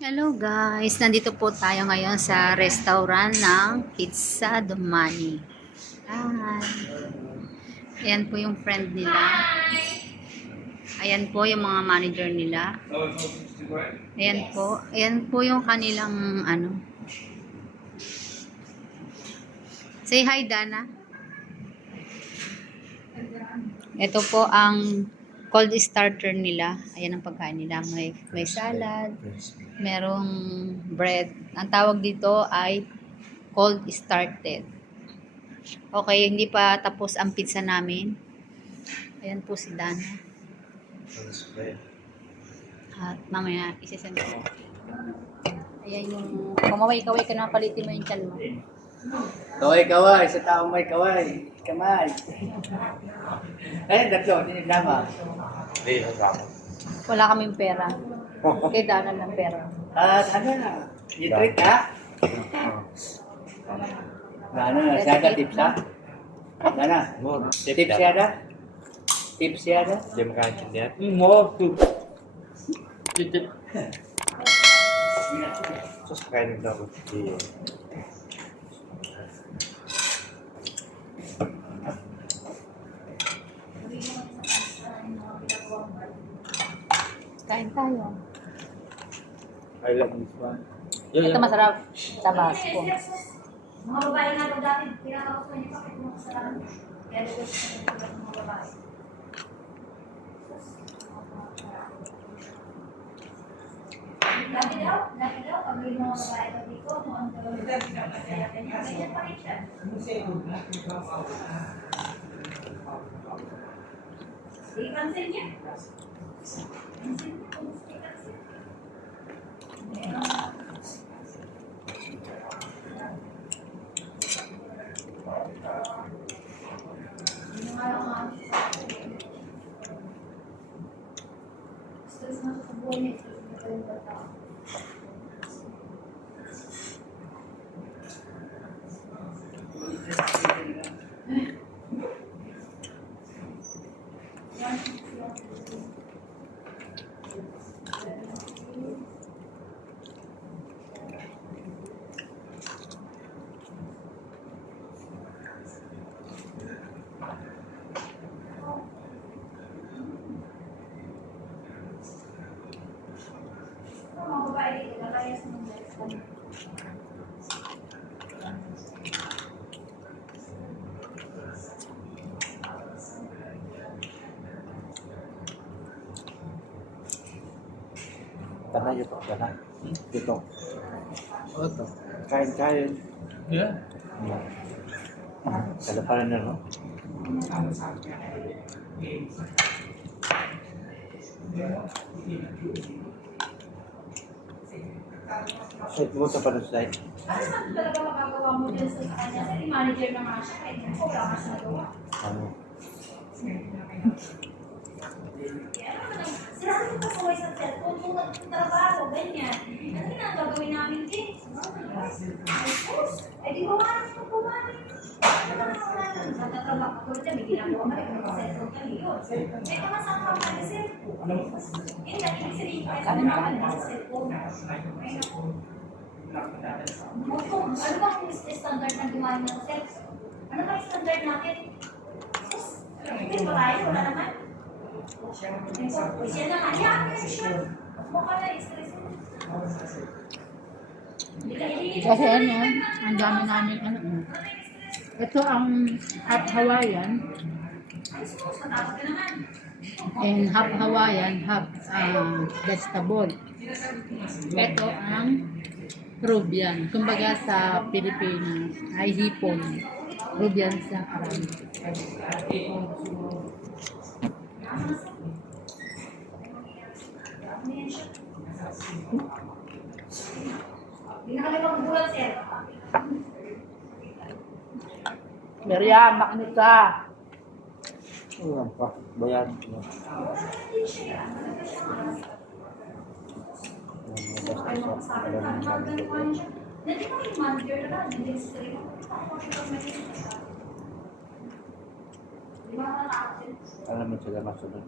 Hello guys, nandito po tayo ngayon sa restaurant ng Pizza Domani. Hi! Ayan po yung friend nila. Ayan po yung mga manager nila. Ayan po yung kanilang ano. Say hi, Dana. Ito po ang cold starter nila. Ayan ang pagkain nila. May salad, merong bread. Ang tawag dito ay cold started. Okay, hindi pa tapos ang pizza namin. Ayan po si Dana. At mamaya isisend ko. Ayan yung mamaway-kaway ka na, palitin mo yung chan mo. Kaway-kaway, sa taong may kaway. Kamay. Tatlo, hindi nagsama. Hindi, nasama. Wala kaming pera. Kay Dana ng pera. Ano na? I-treat ha? Ano na, siya na tips ha? Ano? Tips siya na? Tips siya na? Hindi makaintindihan. Sus, kainin daw ako. Kain tayo. I love this one. Ito masarap. Tabasco. Mga babae nga daw dati, pinakagusto niya pa kung masarap. Kaya daw gusto niya mga babae. Dati daw, pag may mga babae daw dito, mga daw, kaya ganyan pa rin siya. Di pansin niya. Pansin niya, kung gusto niya pansin. Stress na sa buhay niya, stress na kayo ba tao? Mga babae dito, nagaya sa mga babae. Tanah yun, tanah. Dito. O ito. Kain-kain. Yeah. Kada pa rin no? Shit mo sa panusay. Ano naman talaga magagawa mo dyan sa kanya? Kasi manager na nga siya, kahit ako wala ka siya nagawa. Ano? Kaya naman, sinabi ko pasaway sa cellphone, kung nagtatrabaho, ganyan. Ano yun ang gagawin namin din? Ay, course. Ay, di ba nga namin magpumani? Ano naman wala lang, nagtatrabaho ko rin, may ginagawa ka rin, cellphone ka yun. May kamasang ka pa cellphone. Yun lang, ibig sabihin, kahit ano naman sa cellphone. Ay, naku. Ano ba kung standard na gumamit ng cellphone? Ano ba yung standard natin? Hindi ba tayo? Wala naman. Siya naman. Yan, siya. Mukha na, stress mo. Kasi ano, ang dami namin ano. Ito ang half Hawaiian Ay, sus, matakot ka naman. and half Hawaiian, half vegetable. Ito ang Peruvian. Kumbaga sa Pilipinas ay hipon. Peruvian sa Arab. Hindi na kami magbubulan, sir. Maria, makinig ka. Wala pa. Bayan. Ay, makasabi ka. Magagawa niya. Hindi ko yung manager na lang. Hindi ko straight. Di ba natin? Alam mo sila masunod.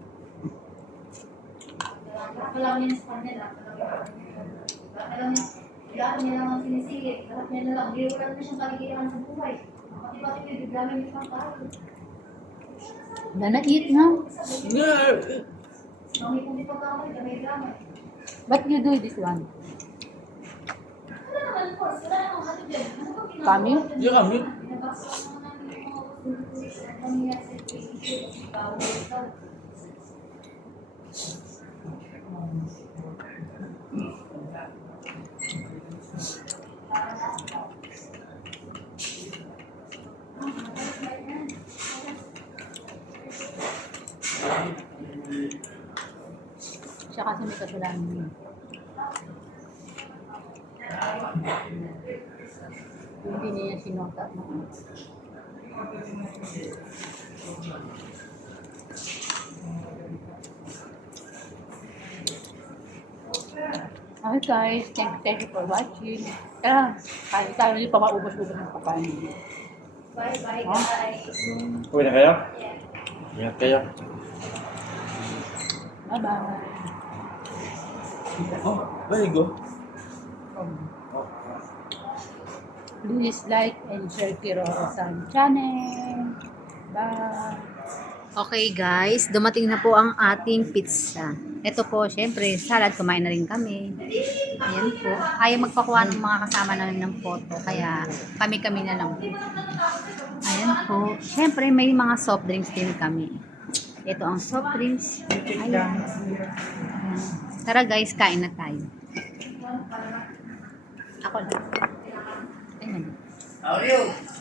Wala ko lang yun sa kanila. Lahat niya lang ang sinisilip. Lahat niya na lang. Hindi wala na siyang kaligayahan sa buhay. Pati-pati may biglamin niya pang tao. Wala na, eat na. Mami kung di pagkamay, gamay-gamay. But you do this one? Wala naman, of course. Wala namang ano dyan. Ano ba ginagawa? Kami? Hindi kami. Pinabasa ko naman yung mga constitution. Ano nangyari sa PCQ? Bawal daw. Siya kasi may kasalanan yun. Hindi niya sinota na. Okay guys, thank you for watching. Tara, kahit tayo hindi pa maubos-ubos ng pagkain. Bye-bye, Huh? guys. Uwi na kayo? Yeah. Ingat kayo. Bye-bye. Oh, very good. Please like and share Kiroro San channel. Bye! Okay guys, dumating na po ang ating pizza. Ito po, syempre, salad, kumain na rin kami. Ayan po. Ayaw magpakuha ng mga kasama namin ng photo, kaya kami-kami na lang po. Ayan po. Syempre, may mga soft drinks din kami. Ito ang soft drinks. Ayan. Tara guys, kain na tayo. Ako na. Ayan. How are you?